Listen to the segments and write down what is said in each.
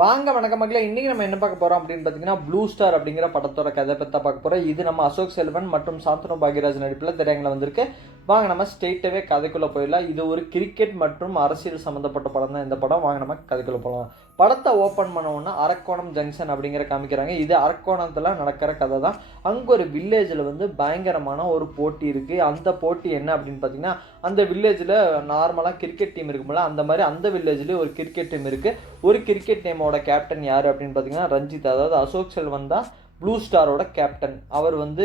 வாங்க வணக்கம் மக்களே. இன்னைக்கு நம்ம என்ன பார்க்க போறோம் அப்படின்னு பார்த்தீங்கன்னா, ப்ளூ ஸ்டார் அப்படிங்கிற படத்தோட கதை பற்றி பார்க்க போறோம். இது நம்ம அசோக் செல்வன் மற்றும் சாந்தனு பாக்யராஜ் நடிப்பில் திரையரங்கில் வந்திருக்கு. வாங்க நம்ம ஸ்ட்ரெயிட்டாகவே கதைக்குள்ளே போயிடலாம். இது ஒரு கிரிக்கெட் மற்றும் அரசியல் சம்மந்தப்பட்ட படம் தான் இந்த படம். வாங்க நம்ம கதைக்குள்ளே போகலாம். படத்தை ஓப்பன் பண்ணோன்னா அரக்கோணம் ஜங்ஷன் அப்படிங்கிற காமிக்கிறாங்க. இது அரக்கோணத்தில் நடக்கிற கதை தான். அங்கே ஒரு வில்லேஜில் வந்து பயங்கரமான ஒரு போட்டி இருக்குது. அந்த போட்டி என்ன அப்படின்னு பார்த்தீங்கன்னா, அந்த வில்லேஜில் நார்மலாக கிரிக்கெட் டீம் இருக்கும்போல அந்த மாதிரி அந்த வில்லேஜ்லேயே ஒரு கிரிக்கெட் டீம் இருக்குது. ஒரு கிரிக்கெட் டீமோட கேப்டன் யார் அப்படின்னு பார்த்தீங்கன்னா ரஞ்சித். அதாவது அசோக் செல்வன் தான் ப்ளூ ஸ்டாரோட கேப்டன். அவர் வந்து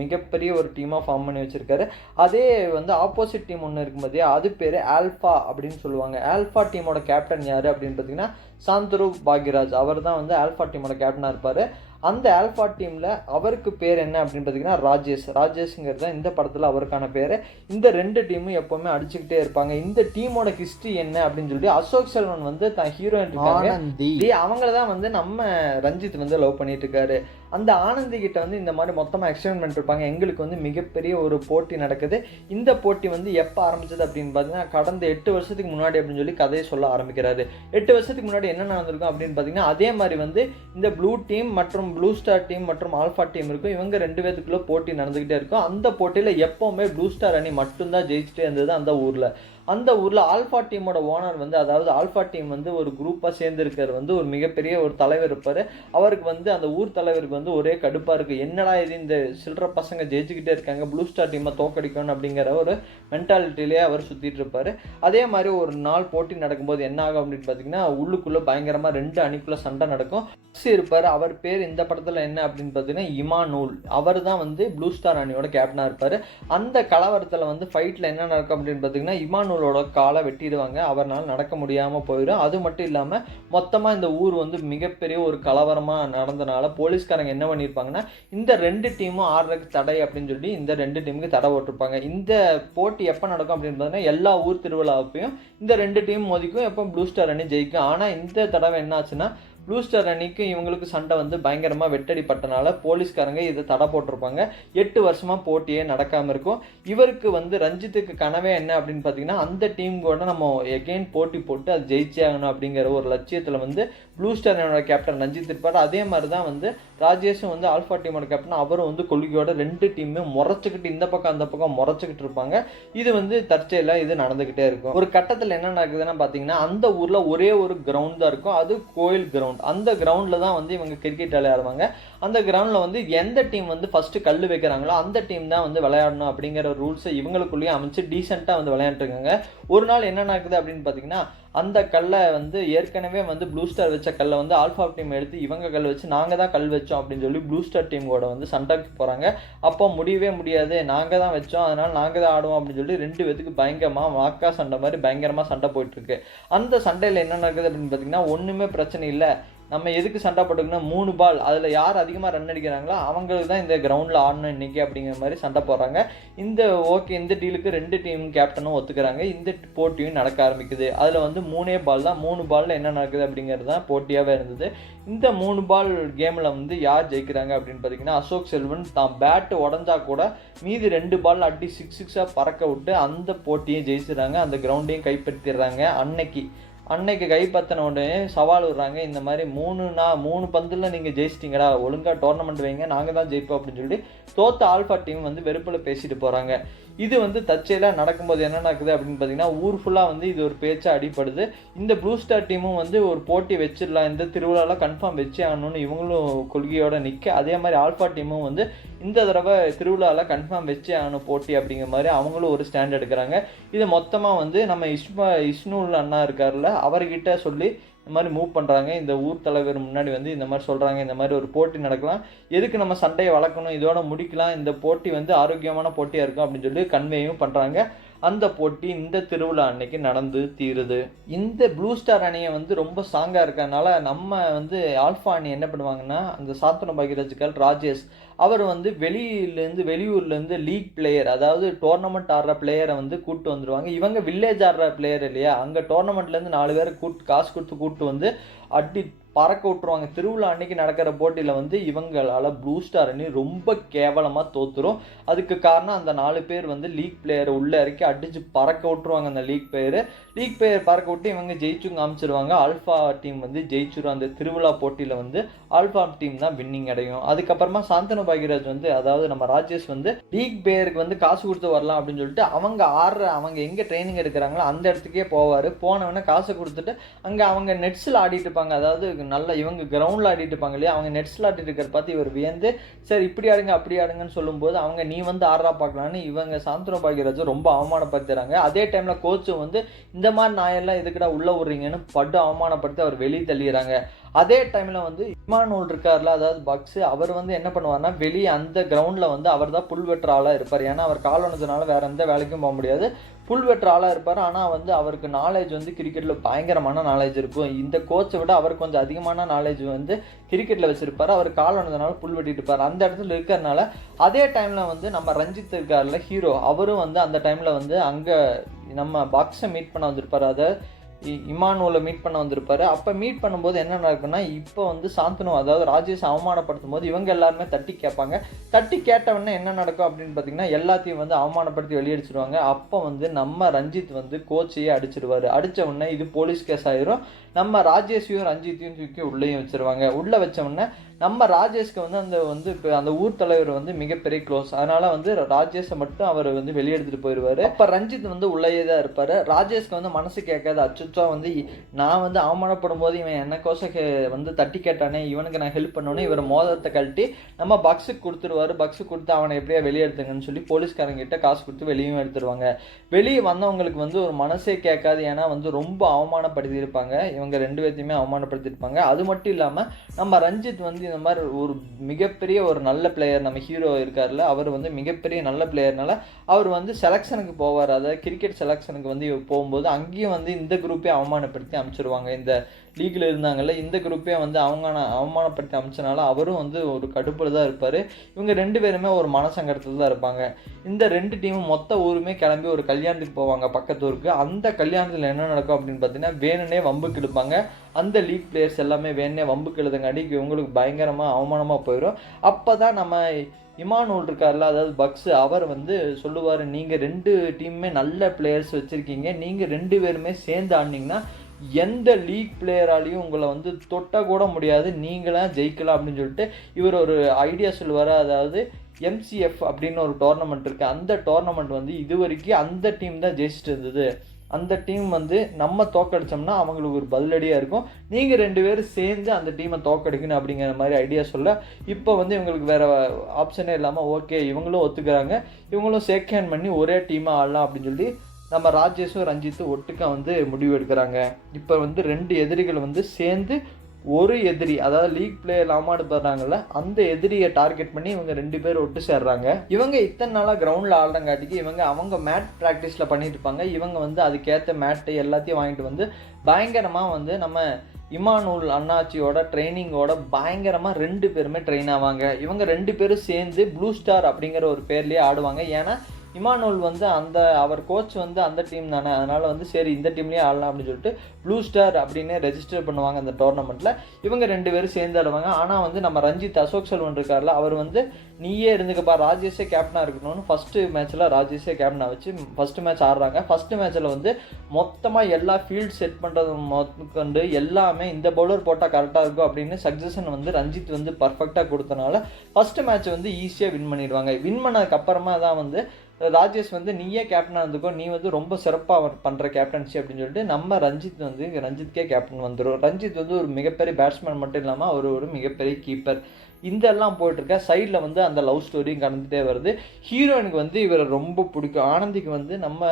மிகப்பெரிய ஒரு டீமாக ஃபார்ம் பண்ணி வச்சுருக்காரு. அதே வந்து ஆப்போசிட் டீம் ஒன்று இருக்கும்போதே அது பேர் ஆல்ஃபா அப்படின்னு சொல்லுவாங்க. ஆல்ஃபா டீமோட கேப்டன் யார் அப்படின்னு பார்த்தீங்கன்னா சாந்தரு பாக்யராஜ். அவர் தான் வந்து ஆல்ஃபா டீமோட கேப்டனாக இருப்பார். அந்த ஆல்ஃபா டீமில் அவருக்கு பேர் என்ன அப்படின்னு பார்த்தீங்கன்னா ராஜேஷ்ங்கிறது தான் இந்த படத்தில் அவருக்கான பேர். இந்த ரெண்டு டீமும் எப்போவுமே அடிச்சுக்கிட்டே இருப்பாங்க. இந்த டீமோட ஹிஸ்ட்ரி என்ன அப்படின்னு சொல்லி அசோக் செல்வன் வந்து தான் ஹீரோயின் இருக்காங்க, அவங்கள தான் வந்து நம்ம ரஞ்சித் வந்து லவ் பண்ணிட்டு இருக்காரு. அந்த ஆனந்தி கிட்ட வந்து இந்த மாதிரி மொத்தமாக எக்ஸ்பெரிமெண்ட் இருப்பாங்க. எங்களுக்கு வந்து மிகப்பெரிய ஒரு போட்டி நடக்குது. இந்த போட்டி வந்து எப்போ ஆரம்பிச்சது அப்படின்னு பார்த்தீங்கன்னா கடந்த 8 வருஷத்துக்கு முன்னாடி அப்படின்னு சொல்லி கதையை சொல்ல ஆரம்பிக்கிறாரு. 8 வருஷத்துக்கு முன்னாடி என்ன நடந்திருக்கும் அப்படின்னு பார்த்தீங்கன்னா அதே மாதிரி வந்து இந்த ப்ளூ டீம் மற்றும் ப்ளூ ஸ்டார் டீம் மற்றும் ஆல்ஃபா டீம் இருக்கும். இவங்க ரெண்டு பேத்துக்குள்ள போட்டி நடந்துகிட்டே இருக்கும். அந்த போட்டியில் எப்போவுமே ப்ளூ ஸ்டார் அணி மட்டும்தான் ஜெயிச்சுட்டே இருந்தது அந்த ஊரில் ஆல்ஃபா டீமோட ஓனர் வந்து, அதாவது ஆல்ஃபா டீம் வந்து ஒரு குரூப்பாக சேர்ந்துருக்கிற வந்து ஒரு மிகப்பெரிய ஒரு தலைவர் இருப்பார். அவருக்கு வந்து அந்த ஊர் தலைவருக்கு வந்து ஒரே கடுப்பாக இருக்குது. என்னடா இது இந்த சில்லற பசங்க ஜெயிச்சுக்கிட்டே இருக்காங்க, ப்ளூ ஸ்டார் டீமை தோக்கடிக்கணும் அப்படிங்கிற ஒரு மென்டாலிட்டிலே அவர் சுற்றிட்டு இருப்பார். அதே மாதிரி ஒரு நாள் போட்டி நடக்கும்போது என்ன ஆகும் அப்படின்னு பார்த்தீங்கன்னா உள்ளுக்குள்ளே பயங்கரமாக ரெண்டு அணிக்குள்ளே சண்டை நடக்கும். இருப்பார். அவர் பேர் இந்த படத்தில் என்ன அப்படின்னு பார்த்தீங்கன்னா இமானுல். அவர் தான் வந்து ப்ளூ ஸ்டார் அணியோட கேப்டனாக இருப்பார். அந்த கலவரத்தில் வந்து ஃபைட்டில் என்ன நடக்கும் அப்படின்னு பார்த்தீங்கன்னா இமானுலோட காலை வெட்டிடுவாங்க. அவரால் நடக்க முடியாமல் போயிடும். அது மட்டும் இல்லாமல் மொத்தமாக இந்த ஊர் வந்து மிகப்பெரிய ஒரு கலவரமாக நடந்தனால போலீஸ்காரங்க என்ன பண்ணியிருப்பாங்கன்னா இந்த ரெண்டு டீமும் ஆடுறதுக்கு தடை அப்படின்னு சொல்லி இந்த ரெண்டு டீமுக்கு தடை போட்டிருப்பாங்க. இந்த போட்டி எப்போ நடக்கும் அப்படின்னு பார்த்தீங்கன்னா எல்லா ஊர் திருவிழாவையும் இந்த ரெண்டு டீம் மோதிக்கும் எப்போ ப்ளூ ஸ்டார் அணி ஜெயிக்கும். ஆனால் இந்த தடவை என்ன ஆச்சுன்னா ப்ளூ ஸ்டார் அணிக்கு இவங்களுக்கு சண்டை வந்து பயங்கரமாக வெட்டடிப்பட்டனால போலீஸ்காரங்க இதை தடை போட்டிருப்பாங்க. 8 வருஷமாக போட்டியே நடக்காமல் இருக்கும். இவருக்கு வந்து ரஞ்சித்துக்கு கனவே என்ன அப்படின்னு பார்த்தீங்கன்னா அந்த டீம் கூட நம்ம எகெயின் போட்டி போட்டு அது ஜெயிச்சே ஆகணும் அப்படிங்கிற ஒரு லட்சியத்தில் வந்து ப்ளூ ஸ்டார் அணியோட கேப்டன் ரஞ்சித் இருப்பார். அதே மாதிரி தான் வந்து ராஜேஷும் வந்து ஆல்ஃபா டீமோட கேப்டன். அவரும் வந்து கொள்கையோட ரெண்டு டீமுமே முறைச்சிக்கிட்டு இந்த பக்கம் அந்த பக்கம் முறைச்சிக்கிட்டு இருப்பாங்க. இது வந்து தற்செயலாக இது நடந்துக்கிட்டே இருக்கும். ஒரு கட்டத்தில் என்ன நடக்குதுன்னா பார்த்தீங்கன்னா அந்த ஊரில் ஒரே ஒரு கிரவுண்ட் தான் இருக்கும். அது கோயில் கிரவுண்ட். அந்த கிரவுண்டில் தான் வந்து இவங்க கிரிக்கெட் விளையாடுவாங்க. அந்த கிரவுண்டில் வந்து எந்த டீம் வந்து ஃபஸ்ட்டு கல் வைக்கிறாங்களோ அந்த டீம் தான் வந்து விளையாடணும் அப்படிங்கிற ரூல்ஸை இவங்களுக்குள்ளேயே அமைச்சு டீசெண்டாக வந்து விளையாண்டுருக்காங்க. ஒரு நாள் என்ன நடக்குது அப்படின்னு பார்த்தீங்கன்னா அந்த கல்லை வந்து ஏற்கனவே வந்து ப்ளூ ஸ்டார் வச்ச கல்லை வந்து ஆல்ஃபா டீம் எடுத்து இவங்க கல் வச்சு நாங்கள் தான் கல் வச்சோம் அப்படின்னு சொல்லி ப்ளூ ஸ்டார் டீம் கூட வந்து சண்டைக்கு போகிறாங்க. அப்போ முடியவே முடியாது, நாங்கள் தான் வச்சோம், அதனால் நாங்கள் தான் ஆடுவோம் அப்படின்னு சொல்லி ரெண்டு பேத்துக்கு பயங்கரமாக வாக்கா சண்டை மாதிரி பயங்கரமாக சண்டை போயிட்டுருக்கு. அந்த சண்டையில் என்ன நடக்குது அப்படின்னு பார்த்தீங்கன்னா ஒன்றுமே பிரச்சனை இல்லை, நம்ம எதுக்கு சண்டை போட்டுக்கணும், 3 பால் அதில் யார் அதிகமாக ரன் அடிக்கிறாங்களோ அவங்களுக்கு தான் இந்த கிரவுண்டில் ஆடணும் இன்றைக்கி அப்படிங்கிற மாதிரி சண்டை போடுறாங்க. இந்த டீலுக்கு ரெண்டு டீம் கேப்டனும் ஒத்துக்கிறாங்க. இந்த போட்டியும் நடக்க ஆரம்பிக்குது. அதில் வந்து 3 பால் தான். 3 பாலில் என்ன நடக்குது அப்படிங்கிறது தான் போட்டியாகவே இருந்தது. இந்த 3 பால் கேமில் வந்து யார் ஜெயிக்கிறாங்க அப்படின்னு பார்த்தீங்கன்னா அசோக் செல்வன் தான் பேட்டு உடஞ்சா கூட மீதி 2 பால் அடி 6 பறக்க விட்டு அந்த போட்டியை ஜெயிச்சிடறாங்க. அந்த கிரவுண்டையும் கைப்பற்றிடுறாங்க. அன்னைக்கு கைப்பற்றின உடனே சவால் விடுறாங்க. இந்த மாதிரி 3 பந்தில் நீங்கள் ஜெயிச்சிட்டிங்கடா, ஒழுங்காக டோர்னமெண்ட் வைங்க, நாங்கள் தான் ஜெயிப்போம் அப்படின்னு சொல்லி தோத்த ஆல்ஃபா டீம் வந்து வெறுப்பில் பேசிட்டு போகிறாங்க. இது வந்து தற்செயலாக நடக்கும்போது என்ன நடக்குது அப்படின்னு பார்த்தீங்கன்னா ஊர் ஃபுல்லாக வந்து இது ஒரு பேச்சாக அடிப்படுது. இந்த ப்ளூ ஸ்டார் டீமும் வந்து ஒரு போட்டி வச்சிடலாம், இந்த திருவிழாவில் கன்ஃபார்ம் வச்சே ஆகணும்னு இவங்களும் கொள்கையோடு நிற்க, அதே மாதிரி ஆல்ஃபா டீமும் வந்து இந்த தடவை திருவிழாவில் கன்ஃபார்ம் வச்சே ஆகணும் போட்டி அப்படிங்கிற மாதிரி அவங்களும் ஒரு ஸ்டாண்ட் எடுக்கிறாங்க. இது மொத்தமாக வந்து நம்ம இஸ்னுல் அண்ணா இருக்கார்ல அவர்கிட்ட சொல்லி இந்த மாதிரி மூவ் பண்ணுறாங்க. இந்த ஊர் தலைவர் முன்னாடி வந்து இந்த மாதிரி சொல்கிறாங்க, இந்த மாதிரி ஒரு போட்டி நடக்கலாம், எதுக்கு நம்ம சண்டையை வளர்க்கணும், இதோட முடிக்கலாம், இந்த போட்டி வந்து ஆரோக்கியமான போட்டியாக இருக்கும் அப்படின்னு சொல்லி கன்வேயும் பண்ணுறாங்க. அந்த போட்டி இந்த திருவிழா அன்னைக்கு நடந்து தீருது. இந்த ப்ளூ ஸ்டார் அணியை வந்து ரொம்ப ஸ்ட்ராங்காக இருக்கறனால நம்ம வந்து ஆல்ஃபா அணி என்ன பண்ணுவாங்கன்னா அந்த சாந்தனு பாக்யராஜுக்கால் ராஜேஷ் அவர் வந்து வெளியூர்லேருந்து லீக் பிளேயர், அதாவது டோர்னமெண்ட் ஆடுற பிளேயரை வந்து கூப்பிட்டு வந்துடுவாங்க. இவங்க வில்லேஜ் ஆடுற பிளேயர் இல்லையா, அங்கே டோர்னமெண்ட்லேருந்து 4 பேரை காசு கொடுத்து கூப்பிட்டு வந்து அடி பறக்க விட்டுருவாங்க. திருவிழா அன்னைக்கு நடக்கிற போட்டியில் வந்து இவங்களால் ப்ளூ ஸ்டார் அணி ரொம்ப கேவலமாக தோத்துரும். அதுக்கு காரணம் அந்த 4 பேர் வந்து லீக் பிளேயரை உள்ளே இறக்கி அடித்து பறக்க விட்டுருவாங்க. அந்த லீக் பிளேயர் பறக்க விட்டு இவங்க ஜெயிச்சும் காமிச்சிருவாங்க. ஆல்ஃபா டீம் வந்து ஜெயிச்சிரும். அந்த திருவிழா போட்டியில் வந்து ஆல்ஃபா டீம் தான் வின்னிங் அடையும். அதுக்கப்புறமா சாந்தனு பாக்யராஜ் வந்து, அதாவது நம்ம ராஜேஷ் வந்து லீக் பிளேயருக்கு வந்து காசு கொடுத்து வரலாம் அப்படின்னு சொல்லிட்டு அவங்க எங்கே ட்ரைனிங் எடுக்கிறாங்களோ அந்த இடத்துக்கே போவார். போனவொடனே காசை கொடுத்துட்டு அங்கே அவங்க நெட்ஸில் ஆடிட்டு இருப்பாங்க. அதாவது நல்லா இவங்க கிரவுண்டில் ஆடிட்டு இருப்பாங்க இல்லையா, அவங்க நெட்ஸில் ஆடிட்டு இருக்கிற பார்த்து இவர் வியந்து சரி இப்படி ஆடுங்க அப்படி ஆடுங்கன்னு சொல்லும்போது அவங்க நீ வந்து ஆடுறா பார்க்கலான்னு இவங்க சாந்தனு பாக்யராஜ் ரொம்ப அவமானப்படுத்துறாங்க. அதே டைமில் கோச்சும் வந்து இந்த மாதிரி நாயெல்லாம் எதுக்குடா உள்ளே விட்றீங்கன்னு பட்டு அவமானப்படுத்தி அவர் வெளியே தள்ளிடுறாங்க. அதே டைமில் வந்து இமானுல் இருக்கார்ல, அதாவது பக்ஸ், அவர் வந்து என்ன பண்ணுவார்னா வெளியே அந்த கிரவுண்டில் வந்து அவர் தான் புல் வெட்டுற ஆளாக இருப்பார். ஏன்னா அவர் கால் ஒன்றதுனால வேற எந்த வேலைக்கும் போக முடியாது, புல் வெட்டுற ஆளாக இருப்பார். ஆனால் வந்து அவருக்கு நாலேஜ் வந்து கிரிக்கெட்டில் பயங்கரமான நாலேஜ் இருக்கும். இந்த கோச்சை விட அவர் கொஞ்சம் அதிகமான நாலேஜ் வந்து கிரிக்கெட்டில் வச்சுருப்பார். அவர் கால் ஒன்றதுனால புல் வெட்டிட்டு இருப்பார். அந்த இடத்துல இருக்கிறதுனால அதே டைமில் வந்து நம்ம ரஞ்சித் இருக்கார்ல ஹீரோ, அவரும் வந்து அந்த டைமில் வந்து அங்கே நம்ம பாக்ஸை மீட் பண்ண வந்திருப்பார். அதை இமானுவலை மீட் பண்ண வந்திருப்பாரு. அப்போ மீட் பண்ணும்போது என்ன நடக்குன்னா, இப்போ வந்து சாந்தனு, அதாவது ராஜேஷ் அவமானப்படுத்தும் போது இவங்க எல்லாருமே தட்டி கேட்பாங்க. தட்டி கேட்டவொடனே என்ன நடக்கும் அப்படின்னு பார்த்தீங்கன்னா, எல்லாத்தையும் வந்து அவமானப்படுத்தி வெளியடிச்சிடுவாங்க. அப்போ வந்து நம்ம ரஞ்சித் வந்து கோச்சையே அடிச்சிடுவார். அடித்த உடனே இது போலீஸ் கேஸ் ஆயிரும். நம்ம ராஜேஷையும் ரஞ்சித்தையும் தூக்கி உள்ளேயும் வச்சிருவாங்க. உள்ளே வச்ச உடனே நம்ம ராஜேஷ்க்கு வந்து இப்போ அந்த ஊர் தலைவர் வந்து மிகப்பெரிய க்ளோஸ். அதனால வந்து ராஜேஷை மட்டும் அவர் வந்து வெளியெடுத்துட்டு போயிடுவார். அப்போ ரஞ்சித் வந்து உள்ளேயே தான் இருப்பார். ராஜேஷ்க்கு வந்து மனசு கேட்காது. அச்சுச்சா வந்து நான் வந்து அவமானப்படும் போது இவன் என்ன கோசம் வந்து தட்டி கேட்டானே, இவனுக்கு நான் ஹெல்ப் பண்ணோன்னே இவர் மோதிரத்தை கழட்டி நம்ம பக்ஸுக்கு கொடுத்துருவாரு. பக்ஸுக்கு கொடுத்து அவனை எப்படியா வெளியெடுத்துங்கன்னு சொல்லி போலீஸ்காரங்கிட்ட காசு கொடுத்து வெளியும் எடுத்துருவாங்க. வெளியே வந்தவங்களுக்கு வந்து ஒரு மனசே கேட்காது. ஏன்னா வந்து ரொம்ப அவமானப்படுத்தியிருப்பாங்க. இவங்க 2 பேர்த்தையுமே அவமானப்படுத்தியிருப்பாங்க. அது மட்டும் இல்லாமல் நம்ம ரஞ்சித் வந்து இந்த மாதிரி ஒரு மிகப்பெரிய ஒரு நல்ல பிளேயர், நம்ம ஹீரோ இருக்கார்ல, அவர் வந்து மிகப்பெரிய நல்ல பிளேயர்னால அவர் வந்து செலெக்ஷனுக்கு போவார். அதாவது கிரிக்கெட் செலெக்ஷனுக்கு வந்து போகும்போது அங்கேயும் வந்து இந்த குரூப்பே அவமானப்படுத்தி அமைச்சிருவாங்க. இந்த லீகில் இருந்தாங்கல்ல, இந்த குரூப்பே வந்து அவமானப்படுத்தி அமைச்சனால அவரும் வந்து ஒரு கடுப்பில் தான் இருப்பார். இவங்க 2 பேருமே ஒரு மனசங்கடத்தில் தான் இருப்பாங்க. இந்த 2 டீமும் மொத்த ஊருமே கிளம்பி ஒரு கல்யாணத்துக்கு போவாங்க பக்கத்து ஊருக்கு. அந்த கல்யாணத்தில் என்ன நடக்கும் அப்படின்னு பார்த்தீங்கன்னா, வேணுனே வம்புக்கு இழுப்பாங்க. அந்த லீக் பிளேயர்ஸ் எல்லாமே வேணுனே வம்புக்கு எழுதுங்காட்டி இவங்களுக்கு பயங்கரமாக அவமானமாக போயிடும். அப்போ தான் நம்ம இமானுல் இருக்கார்ல, அதாவது பக்ஸ், அவர் வந்து சொல்லுவார், நீங்கள் 2 டீமுமே நல்ல பிளேயர்ஸ் வச்சுருக்கீங்க, நீங்கள் 2 பேருமே சேர்ந்து ஆடினீங்கன்னா எந்த லீக் பிளேயராலையும் உங்களை வந்து தொட்ட கூட முடியாது, நீங்களாம் ஜெயிக்கலாம் அப்படின்னு சொல்லிட்டு இவர் ஒரு ஐடியா சொல்லுவார். அதாவது MCF அப்படின்னு ஒரு டோர்னமெண்ட் இருக்குது. அந்த டோர்னமெண்ட் வந்து இது வரைக்கும் அந்த டீம் தான் ஜெயிச்சுட்டு இருந்தது. அந்த டீம் வந்து நம்ம தோக்கடிச்சோம்னா அவங்களுக்கு ஒரு பதிலடியாக இருக்கும். நீங்கள் 2 பேரும் சேர்ந்து அந்த டீமை தோக்கடிக்கணும் அப்படிங்கிற மாதிரி ஐடியா சொல்ல, இப்போ வந்து இவங்களுக்கு வேறு ஆப்ஷனே இல்லாமல் ஓகே இவங்களும் ஒத்துக்கிறாங்க. இவங்களும் ஷேக் ஹேண்ட் பண்ணி ஒரே டீமாக ஆடலாம் அப்படின்னு சொல்லி நம்ம ராஜேஷும் ரஞ்சித்தும் ஒட்டுக்கா வந்து முடிவு எடுக்கிறாங்க. இப்போ வந்து 2 எதிரிகள் வந்து சேர்ந்து ஒரு எதிரி, அதாவது லீக் பிளேயர் அவமானப்படுறாங்கல்ல, அந்த எதிரியை டார்கெட் பண்ணி இவங்க 2 பேர் ஒட்டு சேர்றாங்க. இவங்க இத்தனை நாளாக கிரவுண்டில் ஆடுறங்காட்டிக்கு அவங்க மேட் ப்ராக்டிஸில் பண்ணிட்டு இருப்பாங்க. இவங்க வந்து அதுக்கேற்ற மேட்டு எல்லாத்தையும் வாங்கிட்டு வந்து பயங்கரமாக வந்து நம்ம இமானுல் அண்ணாச்சியோட ட்ரைனிங்கோட பயங்கரமாக 2 பேருமே ட்ரெயின் ஆவாங்க. இவங்க 2 பேரும் சேர்ந்து ப்ளூ ஸ்டார் அப்படிங்கிற ஒரு பேர்லேயே ஆடுவாங்க. ஏன்னா இமானுல் வந்து அவர் கோச் வந்து அந்த டீம் தானே, அதனால் வந்து சரி இந்த டீம்லேயே ஆடலாம் அப்படின்னு சொல்லிட்டு ப்ளூ ஸ்டார் அப்படின்னு ரெஜிஸ்டர் பண்ணுவாங்க அந்த டோர்னமெண்ட்டில். இவங்க 2 பேரும் சேர்ந்து ஆடுவாங்க. ஆனால் வந்து நம்ம ரஞ்சித் அசோக் செல்வன் இருக்கார்ல, அவர் வந்து நீயே இருந்துக்கப்பா, ராஜேஷே கேப்டனாக இருக்கணும்னு ஃபஸ்ட்டு மேட்ச்சில் ராஜேஷே கேப்டனாக வச்சு ஃபஸ்ட்டு மேட்ச் ஆடுறாங்க. ஃபஸ்ட்டு மேட்ச்சில் வந்து மொத்தமாக எல்லா ஃபீல்ட் செட் பண்ணுறது கொண்டு எல்லாமே இந்த பவுலர் போட்டால் கரெக்டாக இருக்கும் அப்படின்னு சஜஷன் வந்து ரஞ்சித் வந்து பர்ஃபெக்டாக கொடுத்தனால ஃபஸ்ட்டு மேட்ச் வந்து ஈஸியாக வின் பண்ணிடுவாங்க. வின் பண்ணதுக்கப்புறமா தான் வந்து ராஜேஷ் வந்து நீயே கேப்டனாக இருந்துக்கோ, நீ வந்து ரொம்ப சிறப்பாக பண்ணுற கேப்டன்சி அப்படின்னு சொல்லிட்டு நம்ம ரஞ்சித்கே கேப்டன் வந்துடும். ரஞ்சித் வந்து ஒரு மிகப்பெரிய பேட்ஸ்மேன் மட்டும் இல்லாமல் அவர் ஒரு மிகப்பெரிய கீப்பர். இதெல்லாம் போயிட்டுருக்க சைடில் வந்து அந்த லவ் ஸ்டோரியும் கடந்துகிட்டே வருது. ஹீரோயினுக்கு வந்து இவரை ரொம்ப பிடிக்கும். ஆனந்திக்கு வந்து நம்ம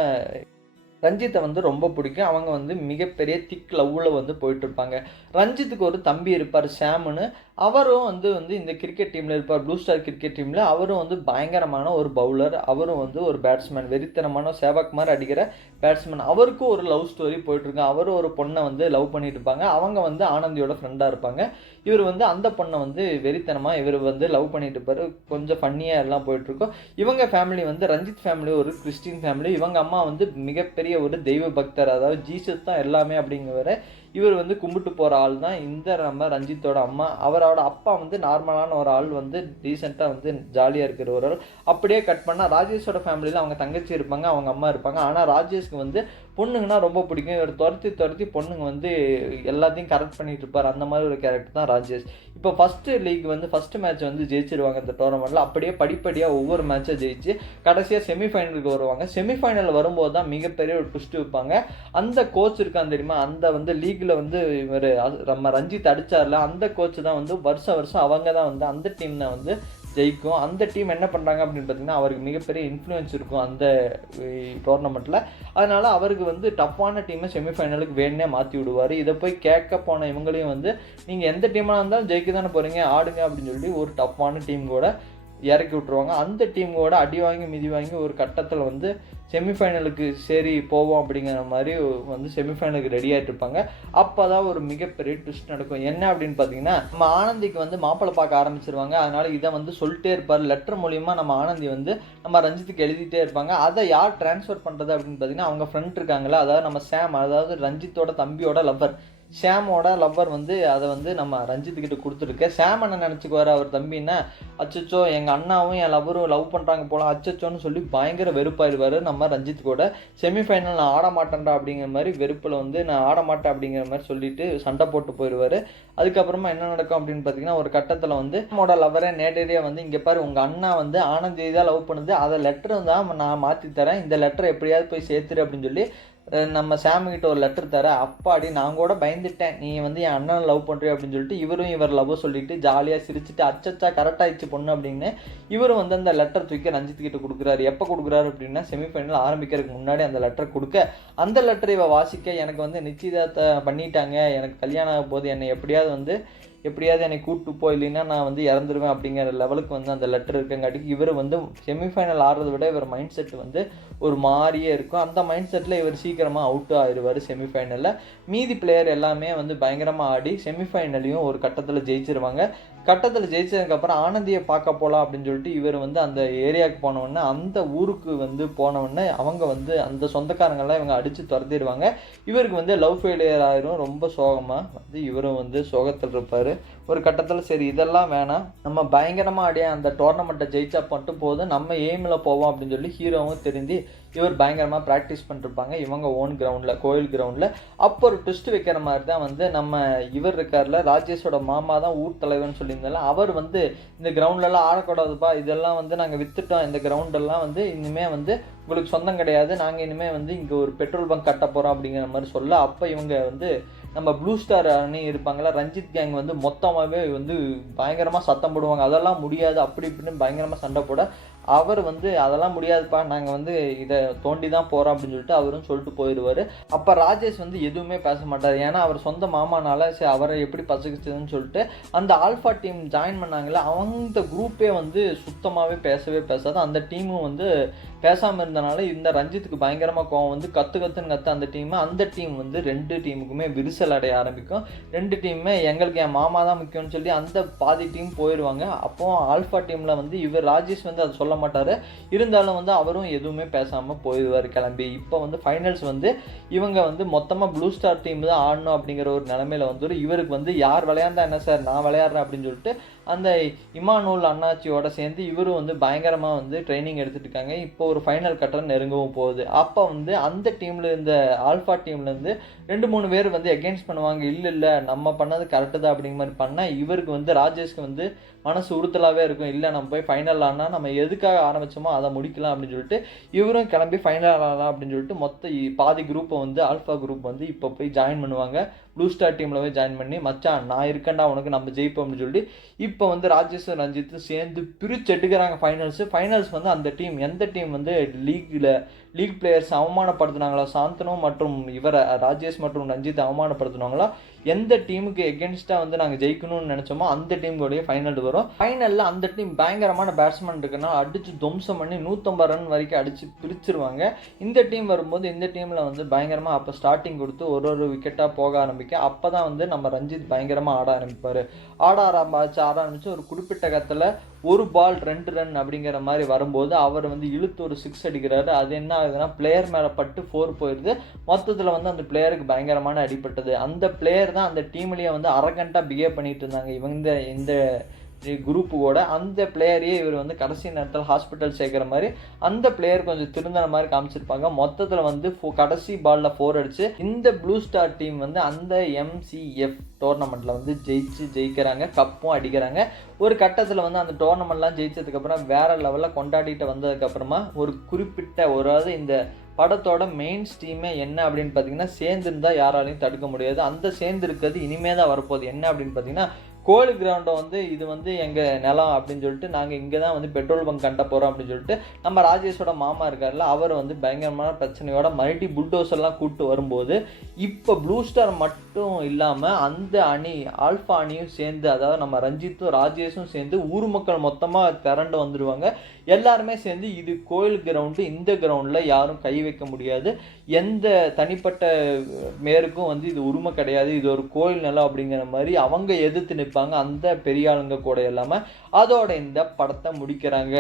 ரஞ்சித்தை வந்து ரொம்ப பிடிக்கும். அவங்க வந்து மிகப்பெரிய திக் லவ்வில் வந்து போயிட்டுருப்பாங்க. ரஞ்சித்துக்கு ஒரு தம்பி இருப்பார் ஷாம்னு. அவரும் வந்து இந்த கிரிக்கெட் டீமில் இருப்பார், ப்ளூ ஸ்டார் கிரிக்கெட் டீமில். அவரும் வந்து பயங்கரமான ஒரு பவுலர். அவரும் வந்து ஒரு பேட்ஸ்மேன், வெறித்தனமான சேவக் மாதிரி அடிக்கிற பேட்ஸ்மேன். அவருக்கும் ஒரு லவ் ஸ்டோரி போயிட்டுருக்கு. அவரும் ஒரு பொண்ணை வந்து லவ் பண்ணிட்டு இருப்பாங்க. அவங்க வந்து ஆனந்தியோட ஃப்ரெண்டாக இருப்பாங்க. இவர் வந்து அந்த பொண்ணை வந்து வெறித்தனமாக இவர் வந்து லவ் பண்ணிட்டு இருப்பார். கொஞ்சம் ஃபன்னியாக எல்லாம் போயிட்டுருக்கோம். இவங்க ஃபேமிலி வந்து ரஞ்சித் ஃபேமிலி ஒரு கிறிஸ்டின் ஃபேமிலி. இவங்க அம்மா வந்து மிகப்பெரிய ஒரு தெய்வ பக்தர், அதாவது ஜீசஸ் தான் எல்லாமே அப்படிங்கிற இவர் வந்து கும்பிட்டு போகிற ஆள் தான் இந்த நம்ம ரஞ்சித்தோட அம்மா. அவரோட அப்பா வந்து நார்மலான ஒரு ஆள், வந்து டீசெண்டாக வந்து ஜாலியாக இருக்கிற ஒரு ஆள். அப்படியே கட் பண்ணால் ராஜேஷோட ஃபேமிலியில் அவங்க தங்கச்சி இருப்பாங்க, அவங்க அம்மா இருப்பாங்க. ஆனால் ராஜேஷ்க்கு வந்து பொண்ணுங்கன்னா ரொம்ப பிடிக்கும். இவர் துரத்தி பொண்ணுங்க வந்து எல்லாத்தையும் கரெக்ட் பண்ணிட்டு இருப்பார். அந்த மாதிரி ஒரு கேரக்டர் தான் ராஜேஷ். இப்போ ஃபஸ்ட்டு மேட்ச் வந்து ஜெயிச்சிருவாங்க இந்த டோர்னமெண்ட்டில். அப்படியே படிப்படியாக ஒவ்வொரு மேட்சை ஜெயிச்சு கடைசியாக செமிஃபைனலுக்கு வருவாங்க. செமிஃபைனல் வரும்போது தான் மிகப்பெரிய ஒரு ட்விஸ்ட் வைப்பாங்க. அந்த கோச் இருக்கான் தெரியுமா, அந்த வந்து லீக்ல வந்து இவர் நம்ம ரஞ்சித் அடிச்சார்ல, அந்த கோச் தான் வந்து வருஷம் அவங்க தான் வந்து அந்த டீம் தான் வந்து ஜெயிக்கும். அந்த டீம் என்ன பண்ணுறாங்க அப்படின்னு பார்த்தீங்கன்னா, அவருக்கு மிகப்பெரிய இன்ஃப்ளூயன்ஸ் இருக்கும் அந்த டோர்னமெண்ட்டில். அதனால் அவருக்கு வந்து டஃப்பான டீமை செமிஃபைனலுக்கு வேணே மாற்றி விடுவார். இதை போய் கேட்க போன இவங்களையும் வந்து நீங்கள் எந்த டீமாக இருந்தாலும் ஜெயிக்க தானே போகிறீங்க, ஆடுங்க அப்படின்னு சொல்லி ஒரு டஃப்பான டீம் கூட இறக்கி விட்ருவாங்க. அந்த டீமோட அடி வாங்கி மிதி வாங்கி ஒரு கட்டத்தில் வந்து செமிஃபைனலுக்கு சரி போவோம் அப்படிங்கிற மாதிரி வந்து செமிஃபைனலுக்கு ரெடி ஆகிட்டு இருப்பாங்க. அப்போ தான் ஒரு மிகப்பெரிய ட்விஸ்ட் நடக்கும். என்ன அப்படின்னு பார்த்தீங்கன்னா, நம்ம ஆனந்திக்கு வந்து மாப்பிள்ளை பார்க்க ஆரம்பிச்சிருவாங்க. அதனால் இதை வந்து சொல்லிட்டே இருப்பார். லெட்டர் மூலிமா நம்ம ஆனந்தி வந்து நம்ம ரஞ்சித்துக்கு எழுதிட்டே இருப்பாங்க. அதை யார் டிரான்ஸ்ஃபர் பண்ணுறது அப்படின்னு பார்த்தீங்கன்னா, அவங்க ஃப்ரெண்ட் இருக்காங்களா, அதாவது நம்ம சாம், அதாவது ரஞ்சித்தோட தம்பியோட லவ்வர் ஷாமோட லவ்வர் வந்து அதை வந்து நம்ம ரஞ்சித்துக்கிட்ட கொடுத்துருக்கு. ஷாம் என்ன நினச்சிக்குவார், அவர் தம்பின்னா அச்சச்சோ எங்கள் அண்ணாவும் என் லவ்வரும் லவ் பண்ணுறாங்க போல அச்சச்சோன்னு சொல்லி பயங்கர வெறுப்பாயிருவார். நம்ம ரஞ்சித் கூட செமிஃபைனல் நான் ஆட மாட்டேன்டா அப்படிங்கிற மாதிரி வெறுப்பில் வந்து நான் ஆட மாட்டேன் அப்படிங்கிற மாதிரி சொல்லிட்டு சண்டை போட்டு போயிடுவார். அதுக்கப்புறமா என்ன நடக்கும் அப்படின்னு பார்த்தீங்கன்னா, ஒரு கட்டத்தில் வந்து நம்மளோட லவ்வரை நேரடியாக வந்து இங்கே பாரு உங்கள் அண்ணா வந்து ஆனந்தி தான் லவ் பண்ணுது, அதை லெட்டர் தான் நான் மாற்றி தரேன், இந்த லெட்டரை எப்படியாவது போய் சேர்த்துரு அப்படின்னு சொல்லி நம்ம சாமுக்கிட்ட ஒரு லெட்டர் தர. அப்பாடி நான் கூட பயந்துட்டேன், நீ வந்து என் அண்ணன் லவ் பண்ணுறிய அப்படின்னு சொல்லிட்டு இவர் லவ் சொல்லிட்டு ஜாலியாக சிரிச்சுட்டு அச்சச்சா கரெக்டாகிடுச்சு பொண்ணு அப்படின்னு இவரும் வந்து அந்த லெட்டர் தூக்கி ரஞ்சித்கிட்ட கொடுக்குறாரு. எப்போ கொடுக்குறாரு அப்படின்னா, செமிஃபைனல் ஆரம்பிக்கிறதுக்கு முன்னாடி அந்த லெட்டர் கொடுக்க, அந்த லெட்டரை இவ வாசிக்க, எனக்கு வந்து நிச்சயதார்த்த பண்ணிட்டாங்க, எனக்கு கல்யாணம் ஆக போது, என்னை எப்படியாவது என்னை கூப்பிட்டு போ, இல்லைன்னா நான் வந்து இறந்துருவேன் அப்படிங்கிற லெவலுக்கு வந்து அந்த லெட்டர் இருக்கங்காட்டிக்கு இவர் வந்து செமிஃபைனல் ஆடுறதை விட இவர் மைண்ட் செட் வந்து ஒரு மாதிரியே இருக்கும். அந்த மைண்ட் செட்டில் இவர் சீக்கிரமாக அவுட் ஆயிடுவார் செமிஃபைனலில். மீதி பிளேயர் எல்லாமே வந்து பயங்கரமாக ஆடி செமிஃபைனலையும் ஒரு கட்டத்தில் ஜெயிச்சிருவாங்க. கட்டத்தில் ஜெயிச்சதுக்கப்புறம் ஆனந்தியை பார்க்க போகலாம் அப்படின்னு சொல்லிட்டு இவர் வந்து அந்த ஏரியாவுக்கு போனவுடனே, அந்த ஊருக்கு வந்து போனவுடனே அவங்க வந்து அந்த சொந்தக்காரங்கள்லாம் இவங்க அடித்து துரத்திடுவாங்க. இவருக்கு வந்து லவ் ஃபெயிலியர் ஆயிரும். ரொம்ப சோகமாக வந்து இவரும் வந்து சோகத்தில் இருப்பார். ஒரு கட்டத்தில் சரி இதெல்லாம் வேணாம், நம்ம பயங்கரமாக ஆடிய அந்த டோர்னமெண்ட்டை ஜெயிச்சா மட்டும் போதும், நம்ம எய்மில் போவோம் அப்படின்னு சொல்லி ஹீரோவும் தெரிஞ்சு இவர் பயங்கரமாக ப்ராக்டிஸ் பண்ணிருப்பாங்க இவங்க ஓன் கிரவுண்டில், கோயில் கிரவுண்டில். அப்போ ஒரு ட்விஸ்ட் வைக்கிற மாதிரி தான் வந்து நம்ம இவர் இருக்கார்ல, ராஜேஷோட மாமா தான் ஊர் தலைவர்னு சொல்லியிருந்தால, அவர் வந்து இந்த கிரவுண்ட்லலாம் ஆடக்கூடாதுப்பா, இதெல்லாம் வந்து நாங்கள் விற்றுட்டோம், இந்த கிரவுண்டெல்லாம் வந்து இனிமேல் வந்து உங்களுக்கு சொந்தம் கிடையாது, நாங்கள் இனிமேல் வந்து இங்கே ஒரு பெட்ரோல் பங்க் கட்ட போகிறோம் அப்படிங்கிற மாதிரி சொல்ல, அப்போ இவங்க வந்து நம்ம ப்ளூ ஸ்டார் அணி இருப்பாங்களா, ரஞ்சித் கேங் வந்து மொத்தமாகவே வந்து பயங்கரமாக சத்தம் போடுவாங்க. அதெல்லாம் முடியாது அப்படி இப்படின்னு பயங்கரமாக சண்டை போட, அவர் வந்து அதெல்லாம் முடியாதுப்பா, நாங்கள் வந்து இதை தோண்டி தான் போகிறோம் அப்படின்னு சொல்லிட்டு அவரும் சொல்லிட்டு போயிடுவார். அப்போ ராஜேஷ் வந்து எதுவுமே பேச மாட்டார். ஏன்னா அவர் சொந்த மாமானால சரி அவரை எப்படி பசகிச்சதுன்னு சொல்லிட்டு அந்த ஆல்ஃபா டீம் ஜாயின் பண்ணாங்களே, அந்த குரூப்பே வந்து சுத்தமாகவே பேசாது. அந்த டீமும் வந்து பேசாமல் இருந்தனால இந்த ரஞ்சித்துக்கு பயங்கரமாக கோவம் வந்து கத்துன்னு கற்று அந்த டீம் வந்து 2 டீமுக்குமே விரிசல் அடைய ஆரம்பிக்கும். 2 டீமுமே எங்களுக்கு என் மாமா தான் முக்கியம்னு சொல்லி அந்த பாதி டீம் போயிடுவாங்க. அப்போ ஆல்ஃபா டீமில் வந்து இவர் ராஜேஷ் வந்து அதை சொல்ல மாட்டார். இருந்தாலும் வந்து அவரும் எதுவுமே பேசாமல் போயிடுவார் கிளம்பி. இப்போ வந்து ஃபைனல்ஸ் வந்து இவங்க வந்து மொத்தமாக ப்ளூ ஸ்டார் டீம் தான் ஆடணும் அப்படிங்கிற ஒரு நிலைமையில வந்து இவருக்கு வந்து யார் விளையாண்டா என்ன சார், நான் விளையாடுறேன் அப்படின்னு சொல்லிட்டு அந்த இமானுல் அண்ணாச்சியோட சேர்ந்து இவரும் வந்து பயங்கரமாக வந்து ட்ரைனிங் எடுத்துகிட்டு இருக்காங்க. இப்போ ஒரு ஃபைனல் கட்டம் நெருங்கவும் போகுது. அப்போ வந்து அந்த டீமில் இந்த ஆல்ஃபா டீம்லேருந்து 2-3 பேர் வந்து எகெயின்ஸ்ட் பண்ணுவாங்க. இல்லை நம்ம பண்ணது கரெக்டு தான் அப்படிங்கிற மாதிரி பண்ணால் இவருக்கு வந்து ராஜேஷ்க்கு வந்து மனசு உறுத்தலாகவே இருக்கும். இல்லை நம்ம போய் ஃபைனல் ஆனால் நம்ம எதுக்காக ஆரம்பித்தோமோ அதை முடிக்கலாம் அப்படின்னு சொல்லிட்டு இவரும் கிளம்பி ஃபைனல் ஆகலாம் அப்படின்னு சொல்லிட்டு பாதி குரூப்பை வந்து ஆல்ஃபா குரூப் வந்து இப்போ போய் ஜாயின் பண்ணுவாங்க ப்ளூ ஸ்டார் டீமில் போய் ஜாயின் பண்ணி மச்சான் நான் இருக்கேன்டா உனக்கு நம்ம ஜெயிப்போம்னு சொல்லிட்டு இப்போ வந்து ராஜேஷும் ரஞ்சித்தும் சேர்ந்து பிரித்து எடுக்கிறாங்க ஃபைனல்ஸ் வந்து அந்த டீம் எந்த டீம் வந்து லீக் பிளேயர்ஸ் அவமானப்படுத்தினாங்களோ சாந்தனு மற்றும் இவரை ராஜேஷ் மற்றும் ரஞ்சித் அவமானப்படுத்தினாங்களோ எந்த டீமுக்கு எகென்ஸ்டாக வந்து நாங்கள் ஜெயிக்கணும்னு நினச்சோமோ அந்த டீமுடைய ஃபைனல் வரும். ஃபைனலில் அந்த டீம் பயங்கரமான பேட்ஸ்மேன் இருக்குன்னா அடித்து துவம்சம் பண்ணி 150 ரன் வரைக்கும் அடித்து பிரிச்சிருவாங்க. இந்த டீம் வரும்போது இந்த டீமில் வந்து பயங்கரமாக அப்போ ஸ்டார்டிங் கொடுத்து ஒரு விக்கெட்டாக போக ஆரம்பிக்க அப்போ தான் வந்து நம்ம ரஞ்சித் பயங்கரமாக ஆட ஆரம்பிச்சு ஒரு குறிப்பிட்ட கத்தில் ஒரு பால் 2 ரன் அப்படிங்கிற மாதிரி வரும்போது அவர் வந்து இழுத்து ஒரு 6 அடிக்கிறாரு. அது என்ன ஆகுதுன்னா பிளேயர் மேலே பட்டு 4 போயிடுது. மொத்தத்தில் வந்து அந்த பிளேயருக்கு பயங்கரமான அடிப்பட்டது. அந்த பிளேயர் தான் அந்த டீம்லேயே வந்து அரகண்டாக பிஹேவ் பண்ணிட்டு இருந்தாங்க இவங்க இந்த குரூப்பு கூட. அந்த பிளேயரையே இவர் வந்து கடைசி நேரத்தில் ஹாஸ்பிட்டல் சேர்க்குற மாதிரி அந்த பிளேயர் கொஞ்சம் திருந்தன மாதிரி காமிச்சிருப்பாங்க. மொத்தத்தில் வந்து கடைசி பாலில் 4 அடிச்சு இந்த ப்ளூ ஸ்டார் டீம் வந்து அந்த MCF டோர்னமெண்ட்டில் வந்து ஜெயிக்கிறாங்க, கப்பும் அடிக்கிறாங்க. ஒரு கட்டத்தில் வந்து அந்த டோர்னமெண்ட்லாம் ஜெயிச்சதுக்கப்புறம் வேறு லெவலில் கொண்டாடிட்டு வந்ததுக்கப்புறமா ஒரு குறிப்பிட்ட அதாவது இந்த படத்தோட மெயின் ஸ்டீமே என்ன அப்படின்னு பார்த்தீங்கன்னா சேர்ந்துருந்தா யாராலையும் தடுக்க முடியாது. அந்த சேர்ந்து இருக்கிறது இனிமே தான் வரப்போகுது. என்ன அப்படின்னு பார்த்தீங்கன்னா கோயில் கிரவுண்டை வந்து இது வந்து எங்கள் நிலம் அப்படின்னு சொல்லிட்டு நாங்கள் இங்கே தான் வந்து பெட்ரோல் பங்க் கட்ட போகிறோம் அப்படின்னு சொல்லிட்டு நம்ம ராஜேஷோட மாமா இருக்கார்ல அவர் வந்து பயங்கரமான பிரச்சனையோட மல்டி புல்டோசர்லாம் கூப்பிட்டு வரும்போது இப்போ ப்ளூ ஸ்டார் மட்டும் இல்லாமல் அந்த அணி ஆல்ஃபா அணியும் சேர்ந்து அதாவது நம்ம ரஞ்சித்தும் ராஜேஷும் சேர்ந்து ஊர் மக்கள் மொத்தமாக திரண்டு வந்துடுவாங்க. எல்லாருமே சேர்ந்து இது கோயில் கிரவுண்டு, இந்த கிரவுண்டில் யாரும் கை வைக்க முடியாது, எந்த தனிப்பட்ட மேருக்கும் வந்து இது உரிமை கிடையாது, இது ஒரு கோயில் நிலம் அப்படிங்கிற மாதிரி அவங்க எதிர்த்து நிற்பாங்க அந்த பெரிய ஆளுங்க கூட இல்லாமல். அதோட இந்த படத்தை முடிக்கிறாங்க.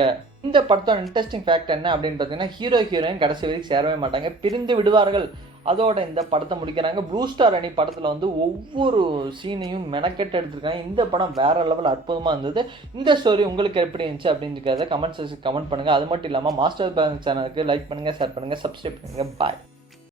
இந்த படத்தோட இன்ட்ரெஸ்டிங் ஃபேக்ட் என்ன அப்படின்னு பார்த்தீங்கன்னா ஹீரோயின் கடைசி வரைக்கும் சேரவே மாட்டாங்க, பிரிந்து விடுவார்கள். அதோட இந்த படத்தை முடிக்கிறாங்க. ப்ளூ ஸ்டார் அணி படத்தில் வந்து ஒவ்வொரு சீனையும் மெனக்கெட்டு எடுத்துருக்காங்க. இந்த படம் வேற லெவல் அற்புதமாக இருந்தது. இந்த ஸ்டோரி உங்களுக்கு எப்படி இருந்துச்சு அப்படின்றத கமெண்ட் செக்ஷன் கமெண்ட் பண்ணுங்கள். அது மட்டும் இல்லாமல் மாஸ்டர் பேங்க் சேனலுக்கு லைக் பண்ணுங்கள், ஷேர் பண்ணுங்கள், சப்ஸ்கிரைப் பண்ணுங்கள். பாய்.